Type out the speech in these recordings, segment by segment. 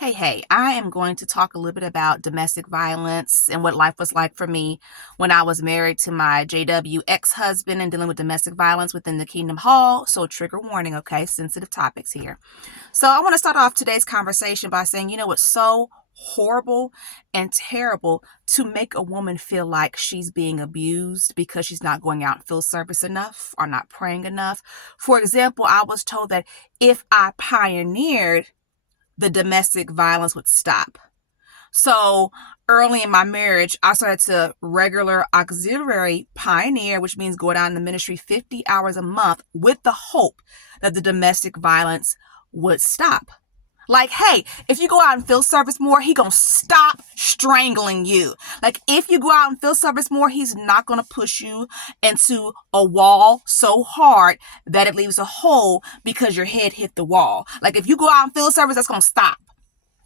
Hey, I am going to talk a little bit about domestic violence and what life was like for me when I was married to my JW ex-husband and dealing with domestic violence within the Kingdom Hall. So trigger warning, okay? Sensitive topics here. So I want to start off today's conversation by saying, it's so horrible and terrible to make a woman feel like she's being abused because she's not going out and field service enough or not praying enough. For example, I was told that if I pioneered, the domestic violence would stop. So early in my marriage, I started to regular auxiliary pioneer, which means go down in the ministry 50 hours a month with the hope that the domestic violence would stop. Like, hey, if you go out and field service more, he gonna stop strangling you. Like, if you go out and field service more, he's not gonna push you into a wall so hard that it leaves a hole because your head hit the wall. Like, if you go out and field service, that's gonna stop.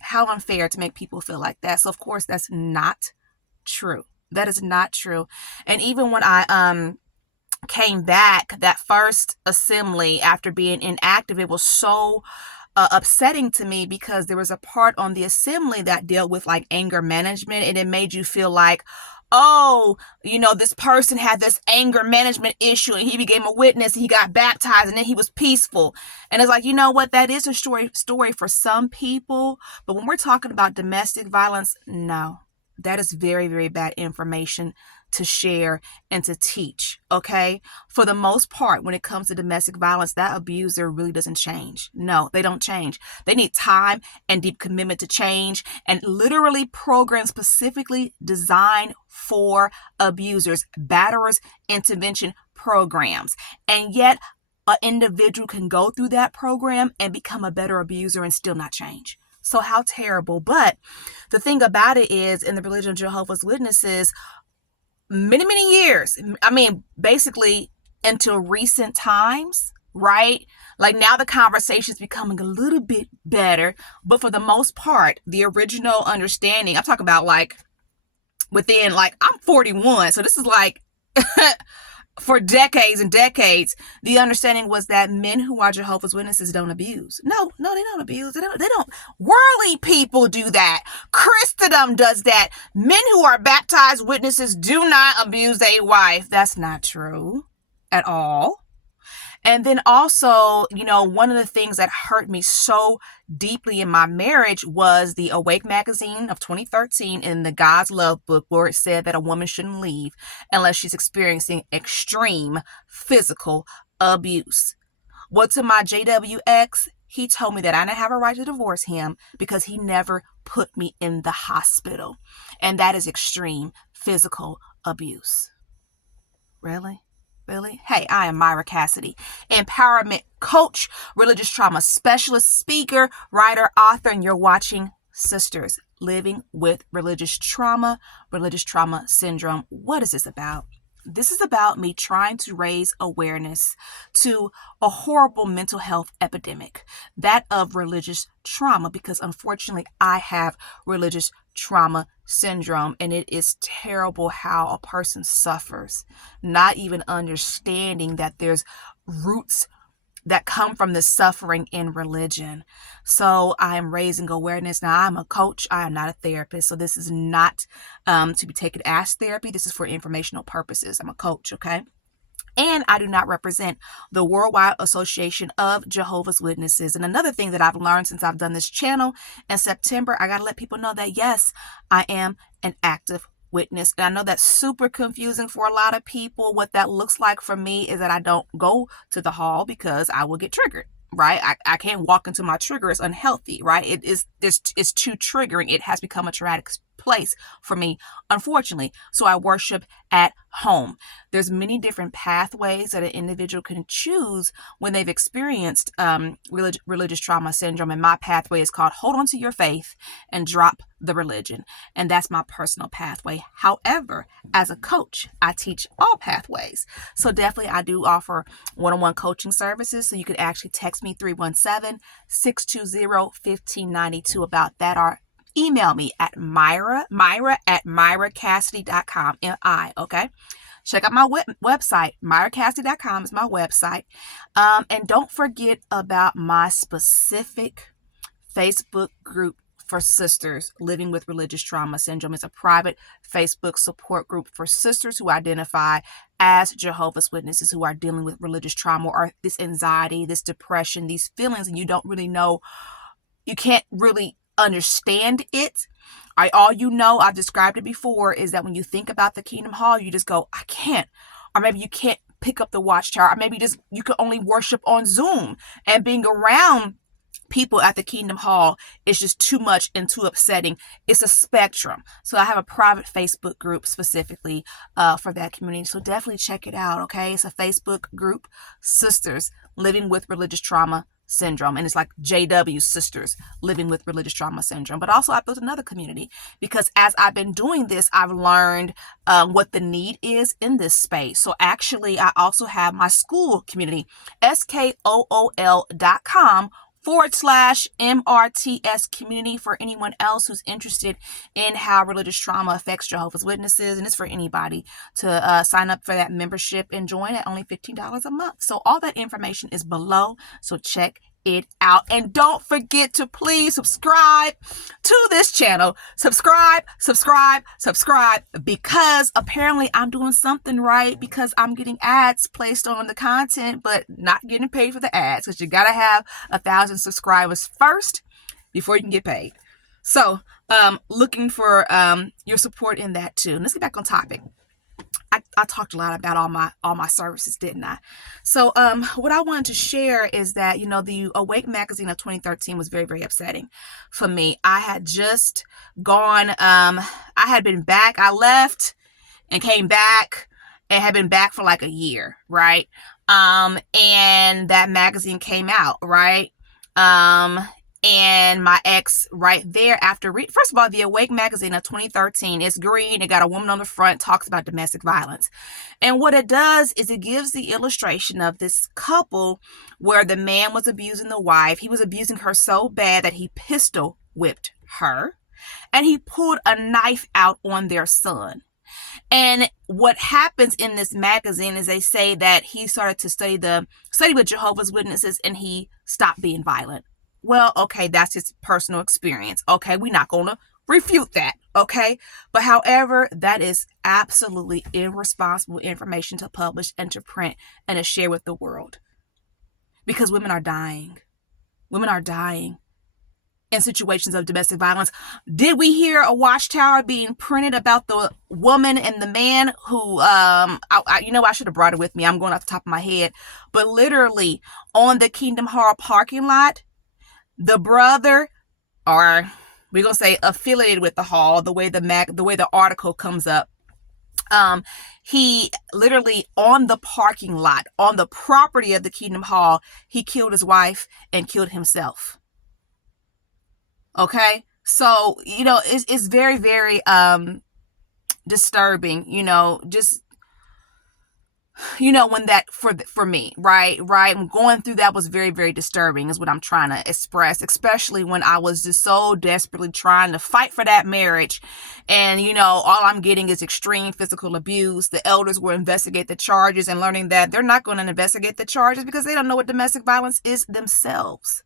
How unfair to make people feel like that. So, of course, that's not true. That is not true. And even when I came back, that first assembly after being inactive, it was so upsetting to me because there was a part on the assembly that dealt with like anger management, and it made you feel like, oh, this person had this anger management issue and he became a witness, he got baptized, and then he was peaceful. And it's like, you know what? That is a story for some people. But when we're talking about domestic violence, no, that is very, very bad information to share and to teach, okay? For the most part, when it comes to domestic violence, that abuser really doesn't change. No, they don't change. They need time and deep commitment to change, and literally programs specifically designed for abusers, batterers, intervention programs. And yet, an individual can go through that program and become a better abuser and still not change. So how terrible. But the thing about it is, in the religion of Jehovah's Witnesses, many years, basically until recent times, right? Like now the conversation is becoming a little bit better, but for the most part, the original understanding, I'm talking about like within, like, I'm 41, so this is like for decades and decades, the understanding was that men who are Jehovah's Witnesses don't abuse. No, they don't abuse. They don't. Worldly people do that. Christendom does that. Men who are baptized witnesses do not abuse a wife. That's not true at all. And then also, one of the things that hurt me so deeply in my marriage was the Awake magazine of 2013 in the God's Love book, where it said that a woman shouldn't leave unless she's experiencing extreme physical abuse. Well, to my JW ex, he told me that I didn't have a right to divorce him because he never put me in the hospital. And that is extreme physical abuse. Really? Hey, I am Myra Cassidy, empowerment coach, religious trauma specialist, speaker, writer, author, and you're watching Sisters Living with Religious Trauma Syndrome. What is this about? This is about me trying to raise awareness to a horrible mental health epidemic, that of religious trauma, because unfortunately I have religious trauma syndrome, and it is terrible how a person suffers, not even understanding that there's roots that come from the suffering in religion. So I am raising awareness. Now, I'm a coach. I am not a therapist. So this is not to be taken as therapy. This is for informational purposes. I'm a coach, okay? And I do not represent the Worldwide Association of Jehovah's Witnesses. And another thing that I've learned since I've done this channel in September, I got to let people know that, yes, I am an active witness. And I know that's super confusing for a lot of people. What that looks like for me is that I don't go to the hall because I will get triggered, right? I can't walk into my trigger. It's unhealthy, right? It's too triggering. It has become a traumatic place for me, unfortunately. So I worship at home. There's many different pathways that an individual can choose when they've experienced religious trauma syndrome. And my pathway is called Hold On to Your Faith and Drop the Religion. And that's my personal pathway. However, as a coach, I teach all pathways. So definitely I do offer one-on-one coaching services. So you could actually text me 317-620-1592 about that, or email me at Myra at myracassidy.com. okay? Check out my website. myracassidy.com is my website. And don't forget about my specific Facebook group for sisters living with religious trauma syndrome. It's a private Facebook support group for sisters who identify as Jehovah's Witnesses who are dealing with religious trauma or this anxiety, this depression, these feelings, and you don't really know, you can't really understand it. All you know, I've described it before, is that when you think about the Kingdom Hall, you just go, I can't. Or maybe you can't pick up the watchtower, or maybe just you could only worship on Zoom, and being around people at the Kingdom Hall is just too much and too upsetting. It's a spectrum. So I have a private Facebook group specifically for that community. So definitely check it out, okay? It's a Facebook group, Sisters Living with Religious Trauma Syndrome. And it's like JW, Sisters Living with Religious Trauma Syndrome. But also I built another community because as I've been doing this, I've learned what the need is in this space. So actually, I also have my Skool community, Skool.com/MRTS community for anyone else who's interested in how religious trauma affects Jehovah's Witnesses. And it's for anybody to sign up for that membership and join at only $15 a month. So all that information is below. So check it out. And don't forget to please subscribe to this channel. Subscribe, because apparently I'm doing something right, because I'm getting ads placed on the content, but not getting paid for the ads, because you got to have 1,000 subscribers first before you can get paid. So looking for your support in that too. And let's get back on topic. I talked a lot about all my services, didn't I? So what I wanted to share is that, the Awake magazine of 2013 was very, very upsetting for me. I had just gone, I had been back. I left and came back and had been back for like a year, right? And that magazine came out, right? And my ex right there after first of all, the Awake magazine of 2013 is green. It got a woman on the front, talks about domestic violence. And what it does is it gives the illustration of this couple where the man was abusing the wife. He was abusing her so bad that he pistol whipped her and he pulled a knife out on their son. And what happens in this magazine is they say that he started to study with Jehovah's Witnesses and he stopped being violent. Well, okay, that's his personal experience. Okay, we're not going to refute that. Okay, but however, that is absolutely irresponsible information to publish and to print and to share with the world, because women are dying. Women are dying in situations of domestic violence. Did we hear a watchtower being printed about the woman and the man who, I should have brought it with me. I'm going off the top of my head, but literally on the Kingdom Hall parking lot, the brother, or we're going to say affiliated with the hall, the way the article comes up, he literally on the parking lot, on the property of the Kingdom Hall, he killed his wife and killed himself. Okay? So, it's very, very disturbing, when that for me, right, going through that was very, very disturbing is what I'm trying to express, especially when I was just so desperately trying to fight for that marriage. And, all I'm getting is extreme physical abuse. The elders will investigate the charges and learning that they're not going to investigate the charges because they don't know what domestic violence is themselves.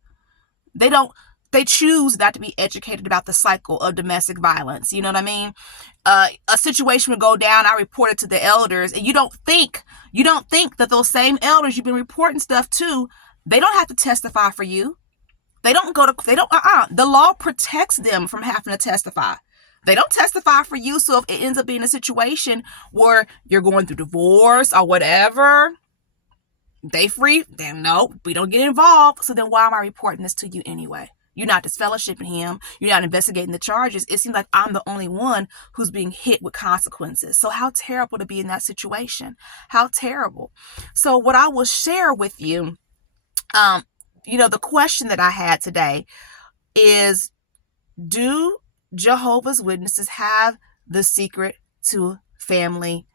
They choose not to be educated about the cycle of domestic violence. You know what I mean? A situation would go down. I report it to the elders, and you don't think that those same elders you've been reporting stuff to, they don't have to testify for you. The law protects them from having to testify. They don't testify for you. So if it ends up being a situation where you're going through divorce or whatever, they free. Then no, we don't get involved. So then why am I reporting this to you anyway? You're not disfellowshipping him. You're not investigating the charges. It seems like I'm the only one who's being hit with consequences. So how terrible to be in that situation. How terrible. So what I will share with you, the question that I had today is, do Jehovah's Witnesses have the secret to family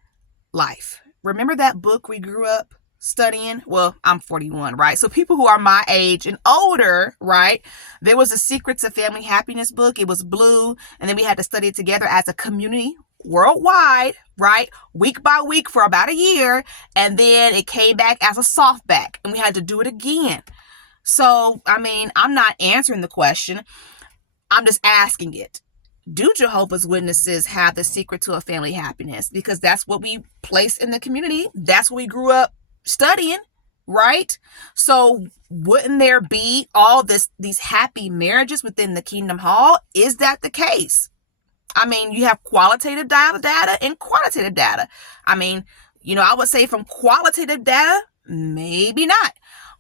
life? Remember that book we grew up studying? Well, I'm 41, right? So people who are my age and older, right? There was a Secrets of Family Happiness book. It was blue. And then we had to study it together as a community worldwide, right? Week by week for about a year. And then it came back as a softback and we had to do it again. So, I'm not answering the question. I'm just asking it. Do Jehovah's Witnesses have the secret to a family happiness? Because that's what we place in the community. That's what we grew up studying, right? So wouldn't there be all these happy marriages within the Kingdom Hall? Is that the case? I mean, you have qualitative data and quantitative data. I mean, I would say from qualitative data, maybe not.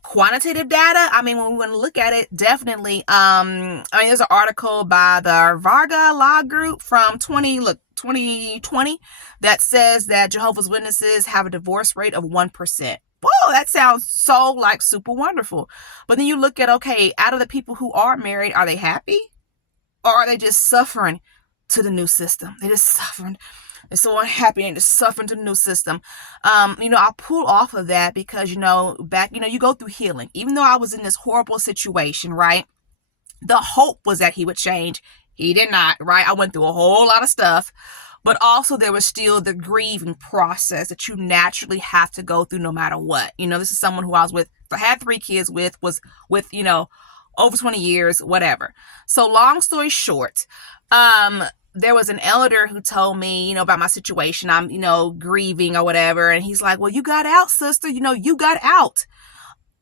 Quantitative data, I mean, when we want to look at it, definitely, there's an article by the Varga Law Group from 2020 that says that Jehovah's Witnesses have a divorce rate of 1%. Whoa, that sounds so like super wonderful. But then you look at, okay, out of the people who are married, are they happy? Or are they just suffering to the new system? They're just suffering. They're so unhappy and just suffering to the new system. I'll pull off of that because, you go through healing. Even though I was in this horrible situation, right? The hope was that he would change. He did not, right? I went through a whole lot of stuff. But also there was still the grieving process that you naturally have to go through no matter what. This is someone who I was with, I had 3 kids with, was with, over 20 years, whatever. So long story short, there was an elder who told me, about my situation. I'm, grieving or whatever. And he's like, well, you got out, sister. You got out.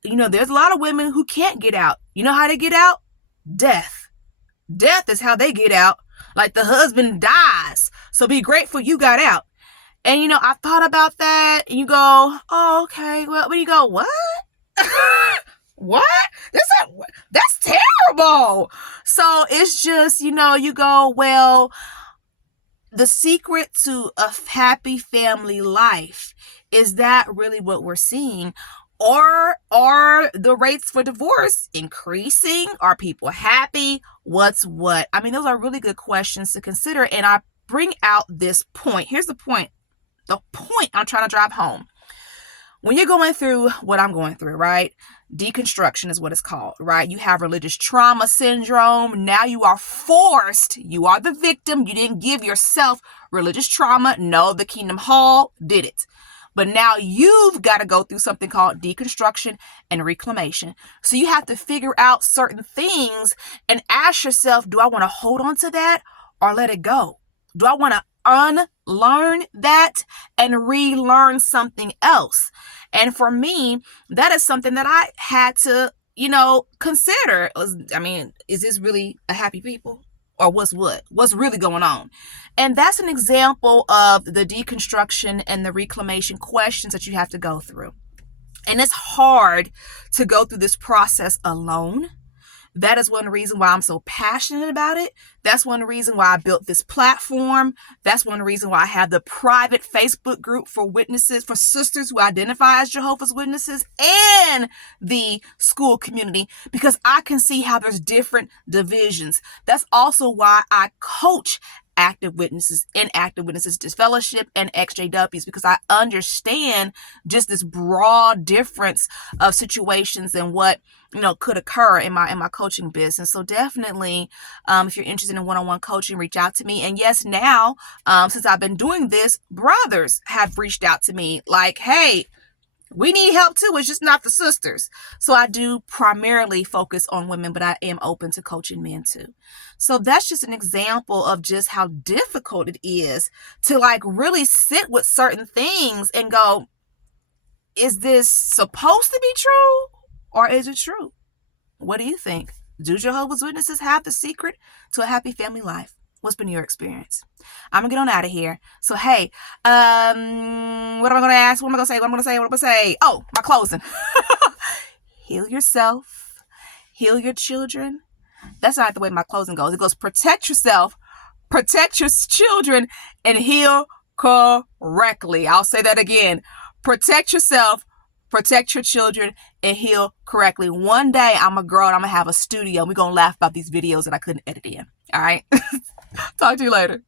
There's a lot of women who can't get out. You know how they get out? Death. Death is how they get out. Like the husband dies. So be grateful you got out. And, I thought about that. And you go, oh, okay. Well, when you go, what? What? That's terrible. So it's just, you go, well, the secret to a happy family life, is that really what we're seeing? Or are the rates for divorce increasing? Are people happy? What's what? I mean, those are really good questions to consider. And I bring out this point. Here's the point. The point I'm trying to drive home. When you're going through what I'm going through, right? Deconstruction is what it's called, right? You have religious trauma syndrome. Now you are forced. You are the victim. You didn't give yourself religious trauma. No, the Kingdom Hall did it. But now you've got to go through something called deconstruction and reclamation. So you have to figure out certain things and ask yourself, do I want to hold on to that or let it go? Do I want to unlearn that and relearn something else? And for me, that is something that I had to, consider. Is this really a happy people? Or what's really going on? And that's an example of the deconstruction and the reclamation questions that you have to go through. And it's hard to go through this process alone. That is one reason why I'm so passionate about it. That's one reason why I built this platform. That's one reason why I have the private Facebook group for witnesses, for sisters who identify as Jehovah's Witnesses, and the Skool community, because I can see how there's different divisions. That's also why I coach active witnesses, inactive witnesses, disfellowship, and exJWs, because I understand just this broad difference of situations and what could occur in my coaching business. So definitely, if you're interested in one-on-one coaching, reach out to me. And yes, now since I've been doing this, brothers have reached out to me like, hey, we need help too. It's just not the sisters. So I do primarily focus on women, but I am open to coaching men too. So that's just an example of just how difficult it is to really sit with certain things and go, is this supposed to be true or is it true? What do you think? Do Jehovah's Witnesses have the secret to a happy family life? What's been your experience? I'm going to get on out of here. So, hey, what am I going to ask? What am I going to say? Oh, my closing. Heal yourself. Heal your children. That's not the way my closing goes. It goes protect yourself, protect your children, and heal correctly. I'll say that again. Protect yourself, protect your children, and heal correctly. One day I'm a girl and I'm going to have a studio and we're going to laugh about these videos that I couldn't edit in. All right. Talk to you later.